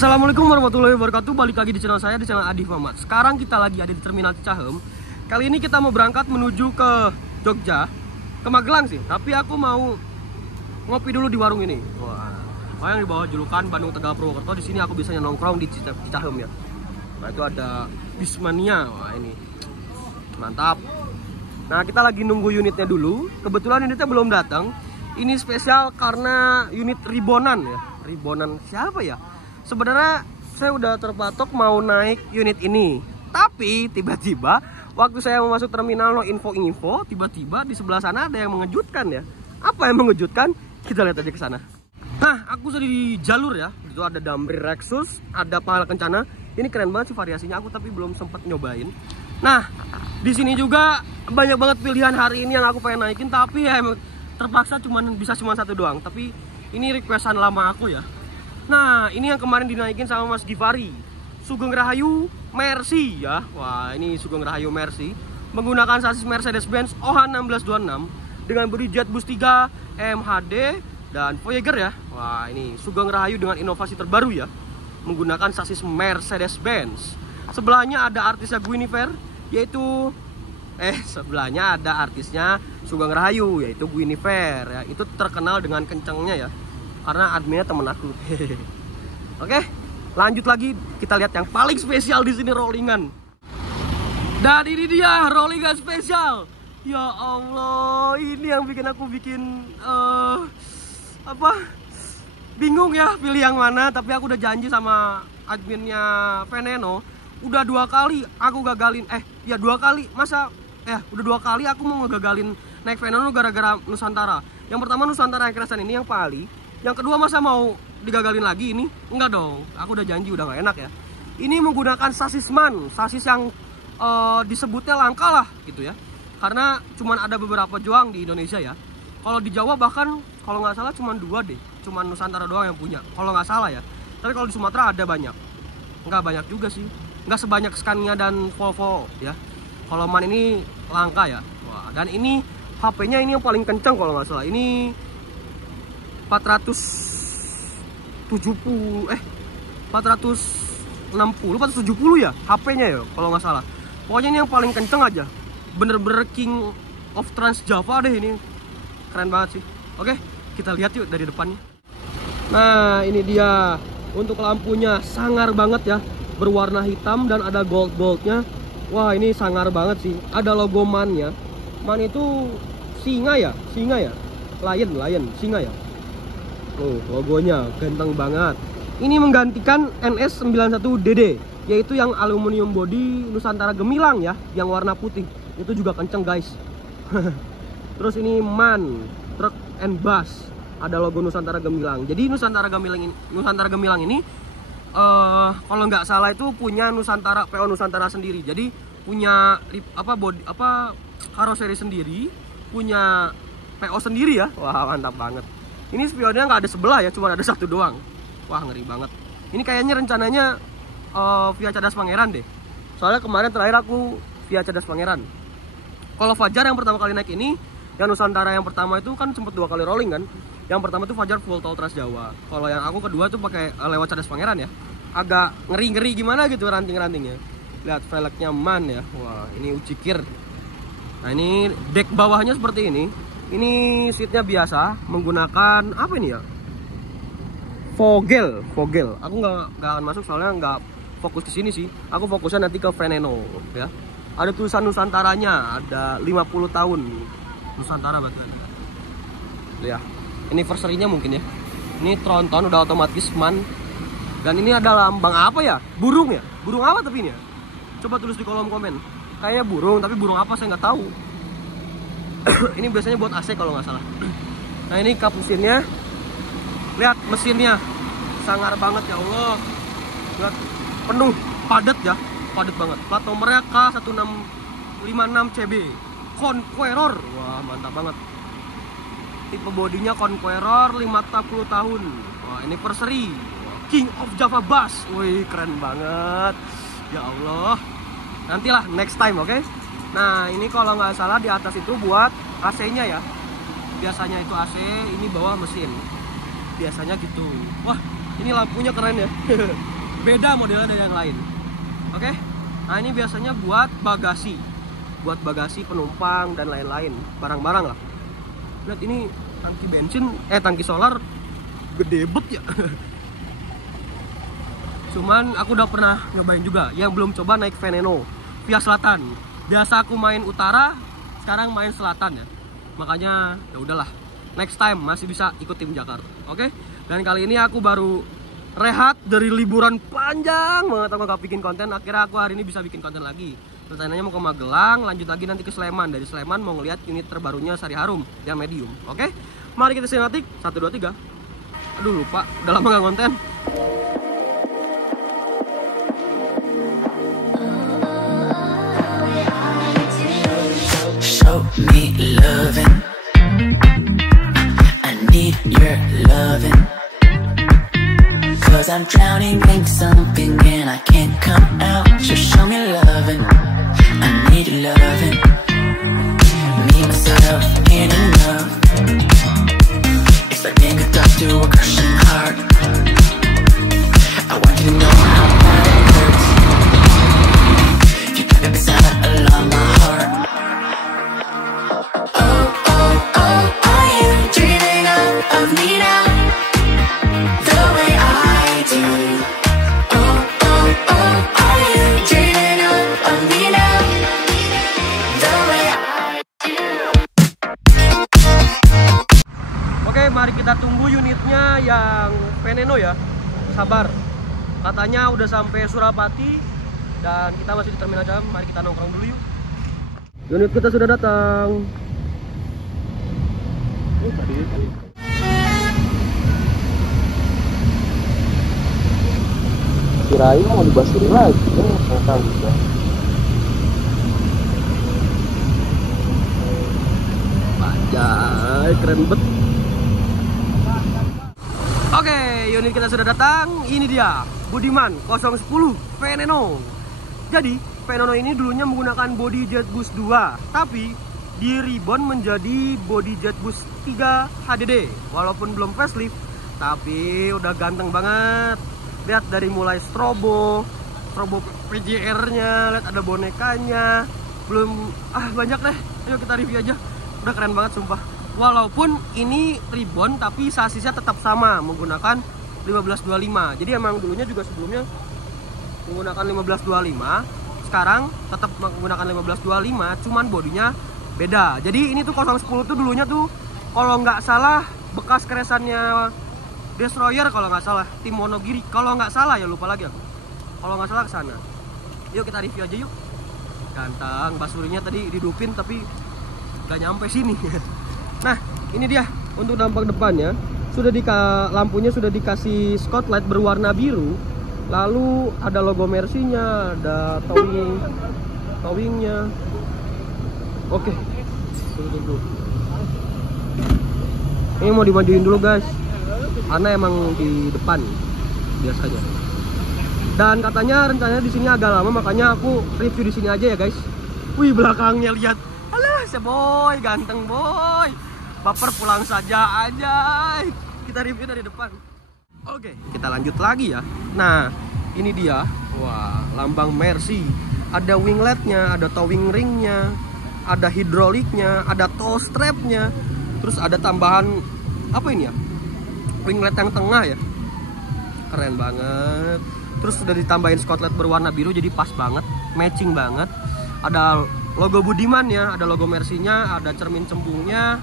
Assalamualaikum warahmatullahi wabarakatuh. Balik lagi di channel saya, di channel Adi Muhammad. Sekarang kita lagi ada di Terminal Cicahem. Kali ini kita mau berangkat menuju ke Jogja, ke Magelang sih. Tapi aku mau ngopi dulu di warung ini. Wah, yang di bawah julukan Bandung Tegal Purwokerto. Di sini aku bisa nongkrong di Cicahem ya. Nah, itu ada Bismania. Wah, ini mantap. Nah, kita lagi nunggu unitnya dulu. Kebetulan unitnya belum datang. Ini spesial karena unit ribonan ya. Ribonan siapa ya? Sebenarnya saya udah terpatok mau naik unit ini, tapi tiba-tiba waktu saya mau masuk terminal no info, tiba-tiba di sebelah sana ada yang mengejutkan ya. Apa yang mengejutkan? Kita lihat aja ke sana. Nah, aku sudah di jalur ya. Itu ada Damri Rexus, ada Pahala Kencana. Ini keren banget sih variasinya, aku tapi belum sempat nyobain. Nah, di sini juga banyak banget pilihan hari ini yang aku pengen naikin, tapi ya emang terpaksa bisa cuma satu doang. Tapi ini requestan lama aku ya. Nah, ini yang kemarin dinaikin sama Mas Givari, Sugeng Rahayu Mercy ya. Wah, ini Sugeng Rahayu Mercy menggunakan sasis Mercedes-Benz OH 1626 dengan bodi jet bus 3 MHD dan Voyager ya. Wah, ini Sugeng Rahayu dengan inovasi terbaru ya, menggunakan sasis Mercedes-Benz. Sebelahnya ada artisnya Guinevere, yaitu sebelahnya ada artisnya Sugeng Rahayu, yaitu Guinevere ya. Itu terkenal dengan kencengnya ya, karena adminnya temen aku. Oke, lanjut lagi, kita lihat yang paling spesial di sini, rollingan. Dan ini dia rollingan spesial. Ya Allah, ini yang bikin aku bingung ya pilih yang mana. Tapi aku udah janji sama adminnya Veneno, udah 2 kali aku gagalin. Udah 2 kali aku mau ngegagalin naik Veneno gara-gara Nusantara. Yang pertama Nusantara yang kerasan ini, yang Pali. Yang kedua masa mau digagalin lagi ini? Enggak dong, aku udah janji, udah gak enak ya. Ini menggunakan sasis MAN, sasis yang disebutnya langka lah gitu ya. Karena cuman ada beberapa doang di Indonesia ya. Kalau di Jawa bahkan kalau nggak salah cuman 2 deh, cuman Nusantara doang yang punya, kalau nggak salah ya. Tapi kalau di Sumatera ada banyak. Nggak banyak juga sih, nggak sebanyak Scania dan Volvo ya. Kalau MAN ini langka ya. Wah, dan ini HP-nya ini yang paling kencang kalau nggak salah. Ini 460 ya HP-nya ya kalau nggak salah. Pokoknya ini yang paling kenceng aja, bener-bener king of Trans Java deh ini. Keren banget sih. Oke, kita lihat yuk dari depannya. Nah, ini dia. Untuk lampunya sangar banget ya, berwarna hitam dan ada gold-goldnya. Wah, ini sangar banget sih. Ada logo MAN-nya. MAN itu singa ya, lion, singa ya. Oh, logonya ganteng banget. Ini menggantikan NS91DD, yaitu yang aluminium body Nusantara Gemilang ya, yang warna putih. Itu juga kenceng guys. Terus ini MAN Truck and Bus, ada logo Nusantara Gemilang. Jadi Nusantara Gemilang ini kalau nggak salah itu punya Nusantara, PO Nusantara sendiri. Jadi punya karoseri sendiri, punya PO sendiri ya. Wah, mantap banget. Ini spionnya nggak ada sebelah ya, cuma ada 1 doang. Wah, ngeri banget. Ini kayaknya rencananya via Cadas Pangeran deh. Soalnya kemarin terakhir aku via Cadas Pangeran. Kalau Fajar yang pertama kali naik ini, yang Nusantara yang pertama itu kan sempat 2 kali rolling kan. Yang pertama itu Fajar full tol Trans Jawa. Kalau yang aku kedua tuh pakai lewat Cadas Pangeran ya. Agak ngeri-ngeri gimana gitu ranting-rantingnya. Lihat velgnya MAN ya. Wah, ini ujikir. Nah, ini deck bawahnya seperti ini. Ini seatnya biasa, menggunakan apa ini ya? Vogel. Aku nggak akan masuk soalnya nggak fokus di sini sih. Aku fokusnya nanti ke Veneno ya. Ada tulisan Nusantaranya, ada 50 tahun Nusantara bahkan. Ya, anniversary-nya mungkin ya. Ini tronton udah otomatis MAN. Dan ini ada lambang apa ya? Burung ya? Burung apa tapi ini ya? Coba tulis di kolom komen. Kayaknya burung, tapi burung apa saya nggak tahu. Ini biasanya buat AC kalau nggak salah. Nah, ini kap mesinnya. Lihat mesinnya, sangar banget ya Allah. Lihat, penuh, padat ya, padat banget. Plat nomornya K1656CB Conqueror. Wah, mantap banget. Tipe bodinya Conqueror 50 tahun. Wah, anniversary. King of Java Bus. Wih, keren banget. Ya Allah. Nantilah next time, oke? Nah, ini kalau nggak salah di atas itu buat AC-nya ya. Biasanya itu AC, ini bawah mesin. Biasanya gitu. Wah, Ini lampunya keren ya. Beda modelnya dari yang lain. Oke. Nah, ini biasanya buat bagasi. Buat bagasi penumpang dan lain-lain, barang-barang lah. Lihat ini tangki bensin, tangki solar gede bet ya. Cuman aku udah pernah nyobain juga. Yang belum coba naik Veneno via selatan. Biasa aku main utara, sekarang main selatan ya. Makanya ya udahlah. Next time masih bisa ikut tim Jakarta. Oke? Dan kali ini aku baru rehat dari liburan panjang banget, aku gak bikin konten. Akhirnya aku hari ini bisa bikin konten lagi. Rencananya mau ke Magelang, lanjut lagi nanti ke Sleman. Dari Sleman mau ngeliat unit terbarunya Sari Harum yang medium. Oke? Mari kita sinematik 1, 2, 3. Aduh lupa, udah lama gak konten. Show me loving. I need your loving. Cause I'm drowning in something and I can't come out. Just show me loving. I need your loving. Me, myself, and enough. It's like being hooked up to a crushing heart. I want you to know how bad it hurts. You got me beside along my heart. Oh, oh, oh, are you dreaming of me now? The way I do. Oh, oh, oh, are you dreaming of me now? The way I do. Oke, mari kita tunggu unitnya yang Veneno ya. Sabar. Katanya udah sampai Surapati dan kita masih di Terminal Cicahem. Mari kita nongkrong dulu yuk. Unit kita sudah datang. Kirain mau dibasuri lagi. Anjay, keren bet. Oke, unit kita sudah datang. Ini dia, Budiman 010 Veneno. Jadi, Veneno ini dulunya menggunakan body Jetboost 2, tapi di reborn menjadi body Jetboost 3 HDD. Walaupun belum facelift, tapi udah ganteng banget. Lihat dari mulai strobo PJR-nya, lihat ada bonekanya. Belum banyak deh. Ayo kita review aja. Udah keren banget sumpah. Walaupun ini reborn tapi sasisnya tetap sama menggunakan 1525. Jadi emang dulunya juga sebelumnya menggunakan 1525. Sekarang tetap menggunakan 1525, cuman bodinya beda. Jadi ini tuh 010 tuh dulunya tuh kalau nggak salah bekas kresannya Destroyer kalau nggak salah, tim Monogiri. Kalau nggak salah ya, lupa lagi aku. Kalau nggak salah ke sana. Yuk kita review aja yuk. Ganteng, basurinya tadi didupin tapi nggak nyampe sini. Nah, ini dia untuk dampak depannya. Lampunya sudah dikasih spotlight berwarna biru. Lalu ada logo Mercy-nya, ada towingnya. Oke. Tunggu. Ini mau dimajuin dulu guys, karena emang di depan biasanya. Dan katanya rencananya di sini agak lama, makanya aku review di sini aja ya guys. Wih, belakangnya lihat. Alah, boy, ganteng boy. Baper pulang saja aja. Kita review dari depan. Oke, kita lanjut lagi ya. Nah, ini dia. Wah, lambang Mercy. Ada wingletnya, ada towing ringnya, ada hidroliknya, ada tow strapnya. Terus ada tambahan apa ini ya? Winglet yang tengah ya. Keren banget. Terus sudah ditambahin spotlight berwarna biru jadi pas banget, matching banget. Ada logo Budiman ya, ada logo Mercy-nya, ada cermin cembungnya.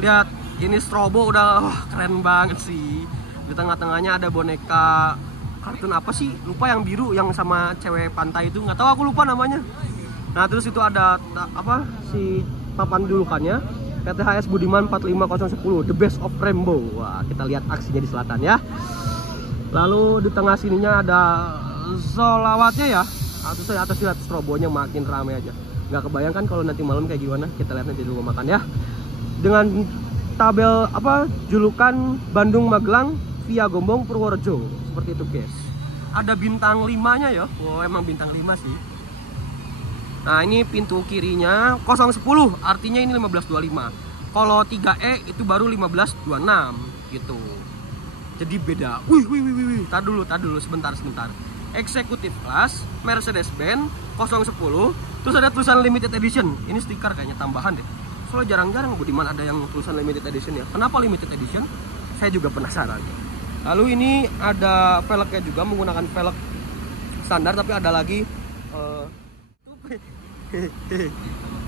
Lihat, ini strobo udah keren banget sih. Di tengah-tengahnya ada boneka kartun apa sih? Lupa, yang biru yang sama cewek pantai itu, nggak tahu aku lupa namanya. Nah, terus itu ada apa si papan julukannya, PTHS Budiman 45010, the best of rainbow. Wah, kita lihat aksinya di selatan ya. Lalu di tengah sininya ada solawatnya ya. Atas lihat strobonya makin ramai aja. Nggak kebayangkan kalau nanti malam kayak gimana. Kita lihat nanti di rumah makan ya. Dengan tabel julukan Bandung Magelang via Gombong Purworejo, seperti itu guys. Ada bintang 5-nya ya. Wow, emang bintang 5 sih. Nah, ini pintu kirinya 010, artinya ini 1525. Kalau 3E itu baru 1526 gitu. Jadi beda. Wih. Tar dulu sebentar. Executive Class Mercedes-Benz 010. Terus ada tulisan limited edition. Ini stiker kayaknya tambahan deh. Soalnya jarang-jarang Budiman ada yang tulisan limited edition ya. Kenapa limited edition? Saya juga penasaran. Lalu ini ada velgnya juga, menggunakan velg standar, tapi ada lagi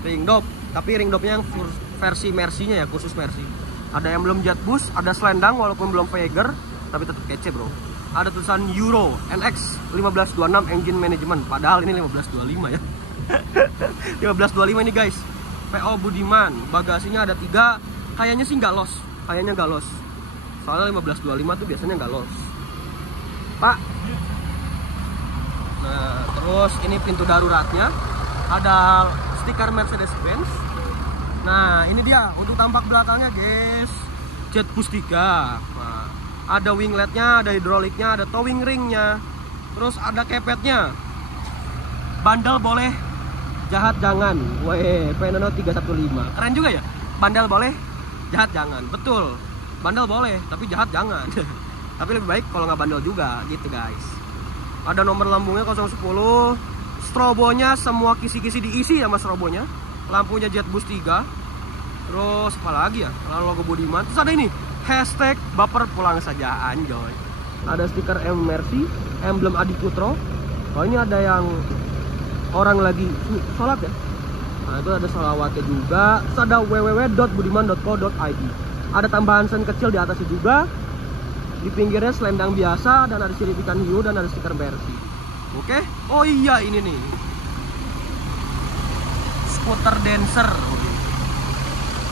ring dop. Tapi ring dopnya yang versi Mercy-nya ya, khusus Mercy. Ada yang belum jet boost, ada selendang walaupun belum Veger, tapi tetap kece bro. Ada tulisan Euro NX 1526 engine management, padahal ini 1525 ya. 1525 ini guys. PO Budiman, bagasinya ada 3, kayaknya sih nggak los, soalnya 1525 tuh biasanya nggak los, Pak. Nah, terus ini pintu daruratnya, ada stiker Mercedes-Benz. Nah, ini dia untuk tampak belakangnya guys, jet boost 3. Nah, ada wingletnya, ada hidroliknya, ada towing ringnya, terus ada kepetnya. Bandel boleh, jahat jangan. Weh, Veneno 315. Keren juga ya. Bandel boleh, jahat jangan. Betul. Bandel boleh, tapi jahat jangan. Tapi lebih baik kalau nggak bandel juga, gitu guys. Ada nomor lambungnya 010. Strobonya semua kisi-kisi diisi ya mas strobonya. Lampunya jet boost 3. Terus apa lagi ya? Logo Budiman. Terus ada ini, hashtag baper pulang saja anjoy. Ada stiker M Mercy, emblem Adi Putro. Oh ini ada yang orang lagi sholat ya. Nah itu ada sholawatnya juga. Terus ada www.budiman.co.id. Ada tambahan sen kecil di atasnya juga. Di pinggirnya selendang biasa dan ada sirip ikan hiu dan ada stiker Mercy. Oke. Oh iya ini nih, Scooter Dancer.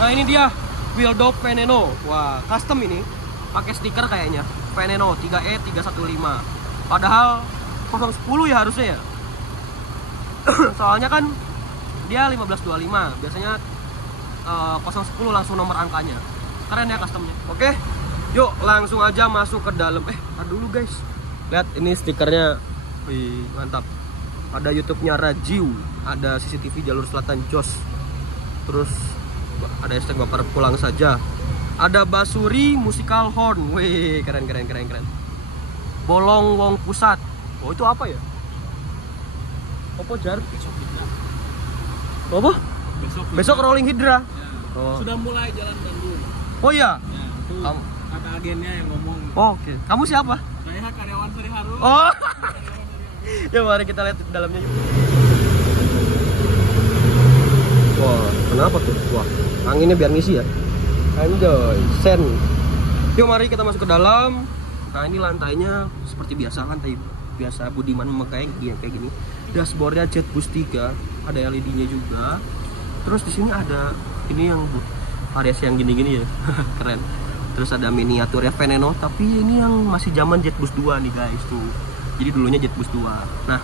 Nah ini dia wheel dog Veneno. Wah custom ini, pakai stiker kayaknya Veneno 3E 315. Padahal 010 ya harusnya ya. Soalnya kan dia 1525, biasanya 010 langsung nomor angkanya. Keren ya customnya. Oke, yuk langsung aja masuk ke dalam. Tar dulu guys, lihat ini stikernya. Wih mantap. Ada YouTube-nya Rajiw, ada CCTV jalur selatan Jos, terus ada hashtag baper pulang saja. Ada Basuri Musical Horn. Wih keren. Bolong Wong Pusat. Oh itu apa ya? Apa jar? Apa? Besok Rolling Hydra. Ya. Oh. Sudah mulai jalan Bandung. Oh iya. Ya, itu kata agennya yang ngomong. Oh, oke. Kamu siapa? Saya karyawan Seri Harum. Oh. Ya mari kita lihat di dalamnya yuk. Wah, kenapa tuh? Wah, anginnya biar ngisi ya. Anjoy, sen. Yuk mari kita masuk ke dalam. Nah, ini lantainya seperti biasa, lantai biasa Budiman memakai kayak gini. Dashboardnya jet boost 3, ada LED-nya juga. Terus di sini ada ini yang variasi yang gini-gini ya. Keren. Terus ada miniaturnya Veneno, tapi ini yang masih zaman jet boost 2 nih guys tuh. Jadi dulunya jet boost 2. Nah,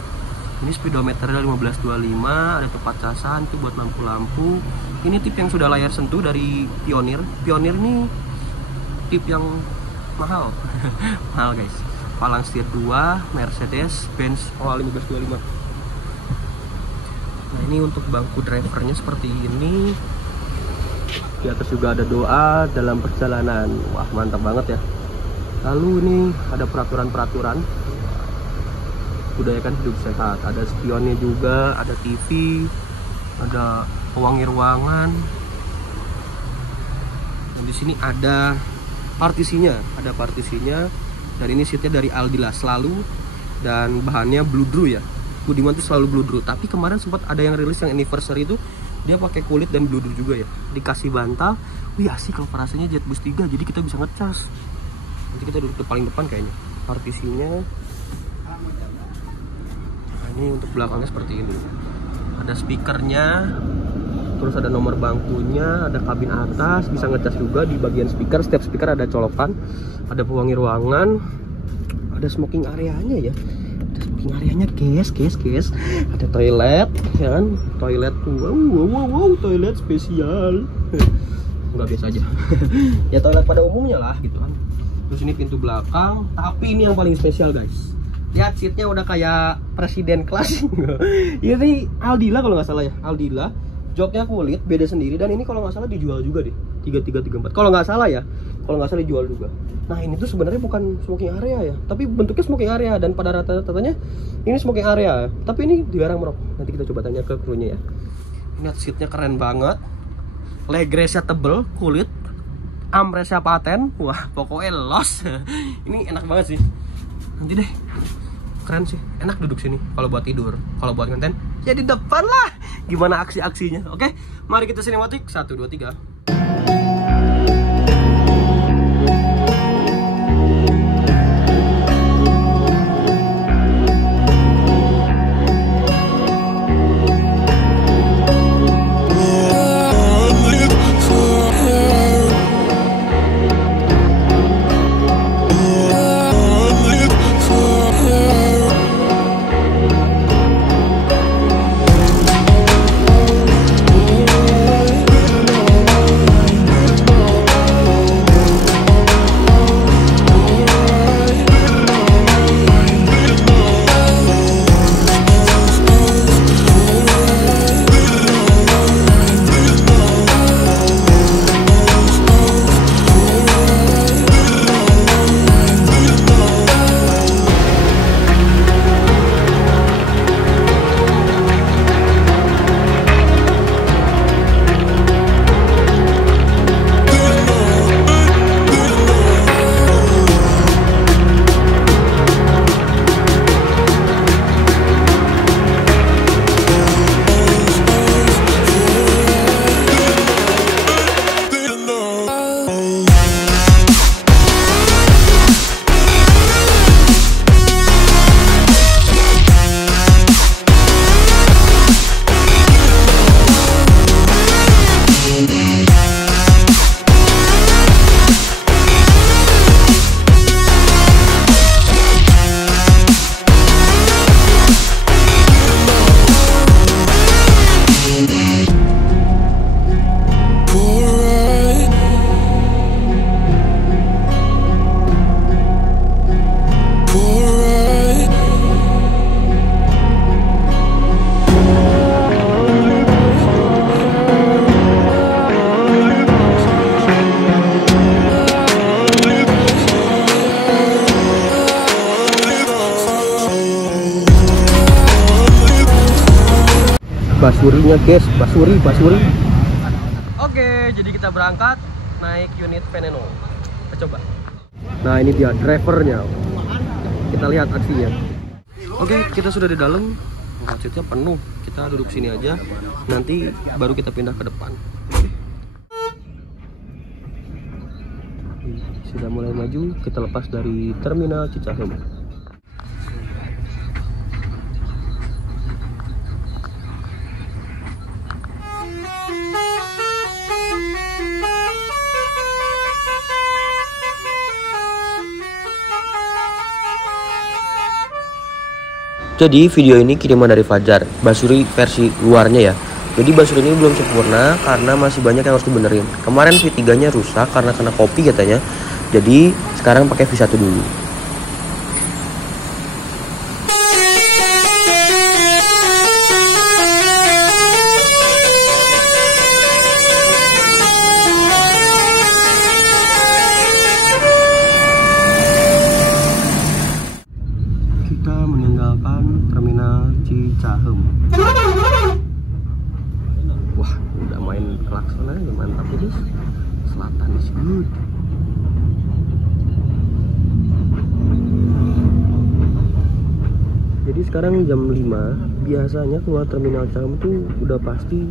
ini speedometernya 1525, ada tepat casan tuh buat lampu-lampu. Ini tip yang sudah layar sentuh dari Pioneer. Pioneer ini tip yang mahal. Mahal guys. Palang setir 2, Mercedes Benz OA 1525. Nah ini untuk bangku drivernya seperti ini. Di atas juga ada doa dalam perjalanan. Wah mantap banget ya. Lalu ini ada peraturan-peraturan. Budayakan hidup sehat. Ada spionnya juga, ada TV, ada pewangi ruangan. Dan di sini ada partisinya, Dan ini seatnya dari Aldila selalu, dan bahannya Bludru ya. Budiman tuh selalu Bludru. Tapi kemarin sempat ada yang rilis yang anniversary itu dia pakai kulit dan Bludru juga ya. Dikasih bantal. Wih asik kalau rasanya jet boost 3, jadi kita bisa ngecas. Nanti kita duduk paling depan kayaknya. Partisinya. Nah, ini untuk belakangnya seperti ini. Ada speakernya. Terus ada nomor bangkunya, ada kabin atas, bisa ngecas juga di bagian speaker. Setiap speaker ada colokan, ada pewangi ruangan, ada smoking areanya ya. Ada smoking areanya, guys. Ada toilet, ya kan? Toilet, wow, toilet spesial. Nggak biasa aja. Ya toilet pada umumnya lah, gitu kan. Terus ini pintu belakang, tapi ini yang paling spesial guys. Lihat seatnya udah kayak presiden kelas. Ini Aldila kalau nggak salah ya, Aldila. Joknya kulit beda sendiri, dan ini kalau nggak salah dijual juga deh 3334 kalau nggak salah ya. kalau nggak salah dijual juga. Nah ini tuh sebenarnya bukan smoking area ya, tapi bentuknya smoking area, dan pada rata-ratanya ini smoking area, tapi ini dilarang merokok. Nanti kita coba tanya ke krunya ya. Ini seatnya keren banget, leg race-nya tebel, kulit, armrest-nya paten, wah pokoknya los. Ini enak banget sih. Nanti deh, keren sih, enak duduk sini kalau buat tidur, kalau buat konten ya di depan lah. Gimana aksi-aksinya? Oke, mari kita sinematik 1, 2, 3. Basurinya guys, basuri. Oke, jadi kita berangkat naik unit Veneno. Kita coba. Nah ini dia drivernya. Kita lihat aksinya. Oke, kita sudah di dalam. Seatnya penuh. Kita duduk sini aja. Nanti baru kita pindah ke depan. Sudah mulai maju. Kita lepas dari terminal Cicahem. Jadi video ini kiriman dari Fajar, Basuri versi luarnya ya. Jadi Basuri ini belum sempurna karena masih banyak yang harus dibenerin. Kemarin V3-nya rusak karena kena kopi katanya. Jadi sekarang pakai V1 dulu. Terminal Cicahem. Wah, udah main klakson aja, mantap ini. Selatan is good. Jadi sekarang jam 5. Biasanya keluar terminal Cicahem itu udah pasti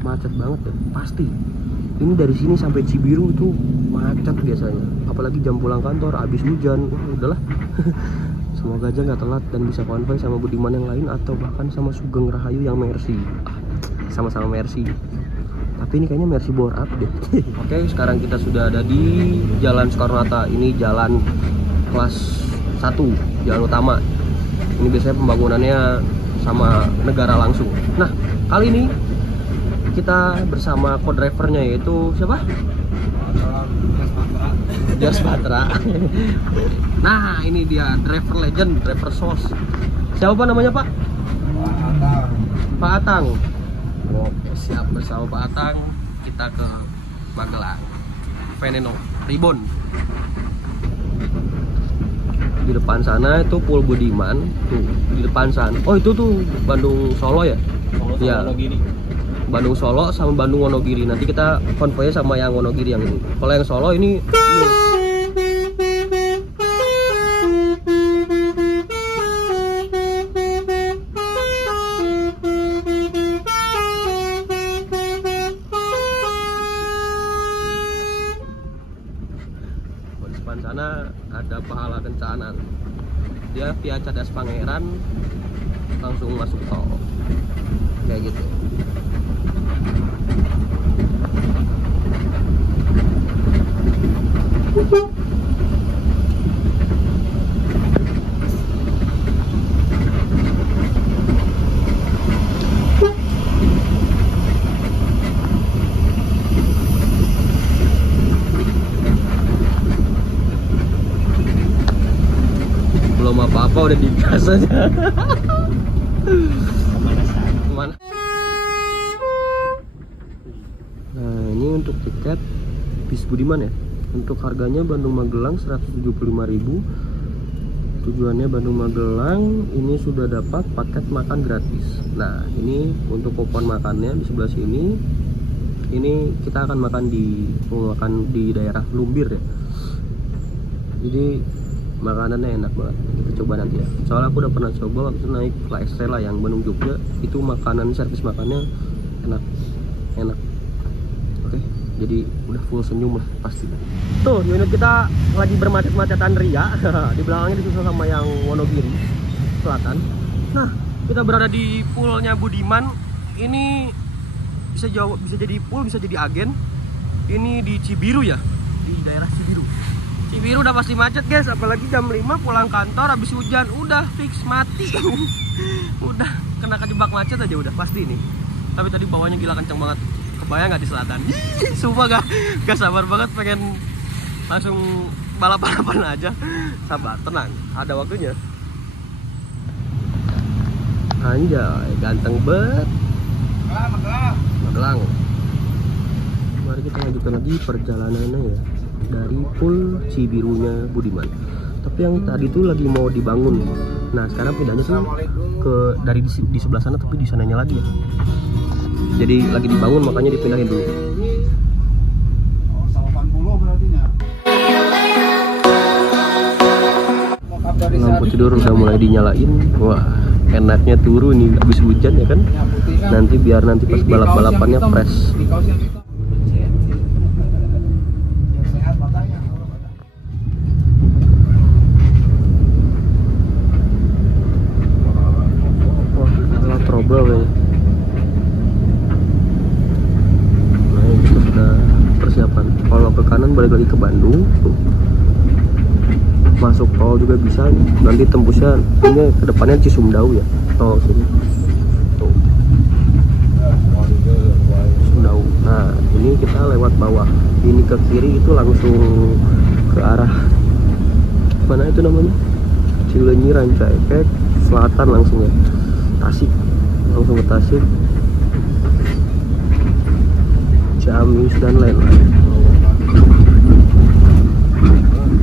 macet banget ya, pasti. Ini dari sini sampai Cibiru itu macet biasanya. Apalagi jam pulang kantor, habis hujan, wah udahlah. Semoga aja nggak telat dan bisa konvoy sama Budiman yang lain atau bahkan sama Sugeng Rahayu yang Mercy. Sama-sama Mercy. Tapi ini kayaknya Mercy bore update. Oke, sekarang kita sudah ada di Jalan Soekarno-Hatta. Ini jalan kelas 1, jalan utama. Ini biasanya pembangunannya sama negara langsung. Nah, kali ini kita bersama co-drivernya yaitu siapa? Jas Patra. Nah ini dia driver legend, driver sos. Siapa namanya Pak? Pak Atang. Oke, siap, bersama Pak Atang kita ke Magelang. Veneno Ribon. Di depan sana itu Pool Budiman, tuh di depan sana. Oh itu tuh Bandung Solo ya? Solo sama Iya. Wonogiri. Bandung Solo sama Bandung Wonogiri. Nanti kita konvoynya sama yang Wonogiri yang ini. Kalau yang Solo ini di depan sana ada Pahala Kencanan. Dia via Cadas Pangeran langsung masuk tol. Kayak gitu. Belum apa-apa udah digas aja. Kemana? Nah ini untuk tiket bis Budiman ya. Untuk harganya Bandung Magelang 175.000. Tujuannya Bandung Magelang. Ini sudah dapat paket makan gratis. Nah ini untuk kupon makannya di sebelah sini. Ini kita akan makan di daerah Lumbir ya. Jadi makanannya enak banget, kita coba nanti ya. Soalnya aku udah pernah coba waktu naik Fly Stella yang Bandung Jogja, itu makanan servis makannya enak. Oke, jadi udah full senyum lah pasti. Tuh unit kita lagi bermacet-macetan ria. Di belakangnya disusul sama yang Wonogiri Selatan. Nah kita berada di poolnya Budiman. Ini bisa jadi pool, bisa jadi agen. Ini di Cibiru ya, di daerah Cibiru. Cibiru udah pasti macet guys, apalagi jam 5 pulang kantor habis hujan, udah fix mati. Udah kena kejebak macet aja udah pasti ini. Tapi tadi bawahnya gila kenceng banget. Kebayang nggak di selatan? Sumpah gak sabar banget pengen langsung balap-balapan aja. Sabar, tenang, ada waktunya. Anjay, ganteng banget. Magelang. Mari kita lanjutkan lagi perjalanannya ya. Dari pool Cibirunya Budiman. Tapi yang tadi tuh lagi mau dibangun. Nah sekarang pindahnya tuh ke dari di sebelah sana, tapi di sananya lagi ya. Jadi lagi dibangun makanya dipindahin dulu. Lampu tidur udah mulai dinyalain. Wah enaknya turun nih habis hujan ya kan. Nanti biar nanti pas balap-balapannya fresh. Trouble kayaknya. Nah ini kita sudah persiapan. Kalau ke kanan balik lagi ke Bandung tuh. Masuk tol juga bisa. Nanti tembusnya ini ke depannya Cisumdawu ya. Tol sini tuh. Cisumdawu. Nah ini kita lewat bawah. Ini ke kiri itu langsung ke arah mana itu namanya, Cileunyi, Rancaikek Selatan langsung ya. Tasik, langsung ke Tasik, Ciamis dan lain-lain.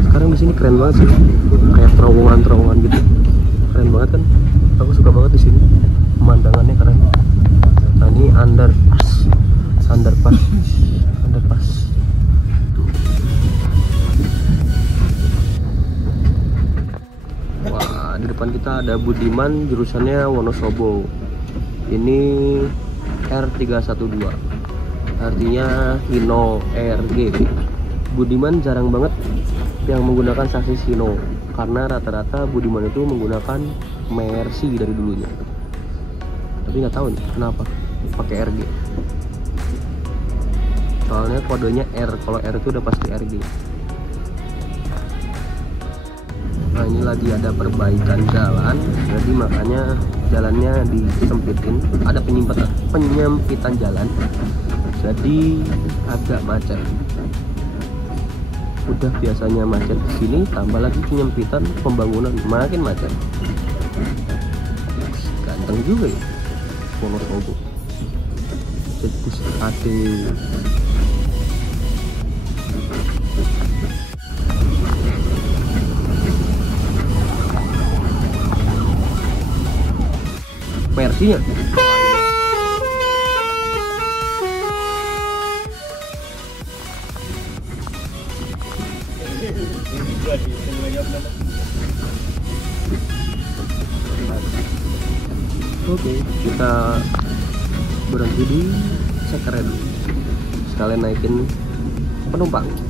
Sekarang di sini keren banget sih, kayak terowongan gitu, keren banget kan. Aku suka banget di sini, pemandangannya keren. Nah ini underpass. Wah di depan kita ada Budiman, jurusannya Wonosobo. Ini R312, artinya Hino RG. Budiman jarang banget yang menggunakan sasis Hino, karena rata-rata Budiman itu menggunakan Mercy dari dulunya. Tapi nggak tahu nih kenapa pakai RG. Soalnya kodenya R, kalau R itu udah pasti RG. Nah ini lagi ada perbaikan jalan, jadi makanya jalannya disempitin, ada penyempitan jalan, jadi agak macet. Udah biasanya macet di sini, tambah lagi penyempitan pembangunan, makin macet. Ganteng juga ya Wonosobo. Cetus Ade. taksinya. Oke, kita berhenti di sekeren sekalian naikin penumpang.